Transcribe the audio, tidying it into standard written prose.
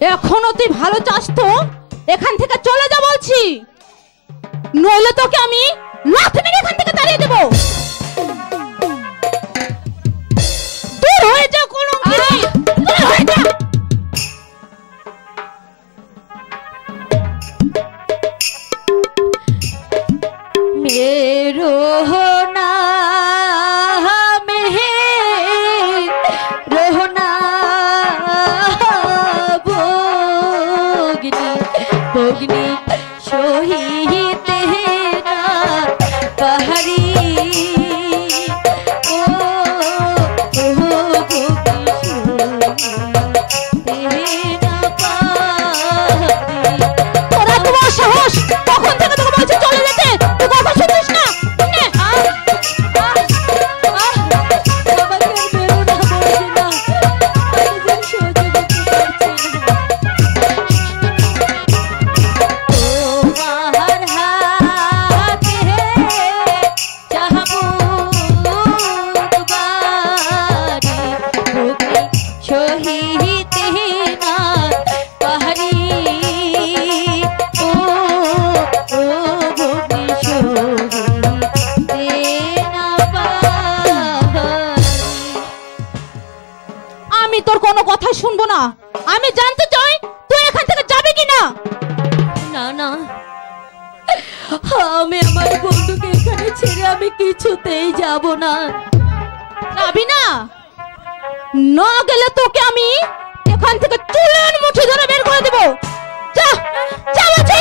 এখনো তুই ভালো চাস তো এখান থেকে চলে যা বলছি, নইলে তোকে আমি লাথি মেরে এখান থেকে তাড়িয়ে দেবো। দূর হয়ে যা কলঙ্কিনী, দূর হয়ে যা। मेरो नाम है रोहना भोगनी भोगनी शोहित ना पहाड़ी ओ भोगनी शोहित ना पहाड़ी। তোরা তোমার সাহস কখন থেকে তোকে বলছি চলে যেতে, তুই কথা শুনছিস না? আমি তোর কোনো কথা শুনবো না। আমি জানতে চাই তুই এখান থেকে যাবে কিনা। না না, আমি আমার বন্ধুকে এখানে ছেড়ে আমি কিছুতেই যাব না। যাবি না? না গেলে তোকে আমি এখান থেকে চুলের মুঠি ধরে বের করে দেবো। যা যা বলছি।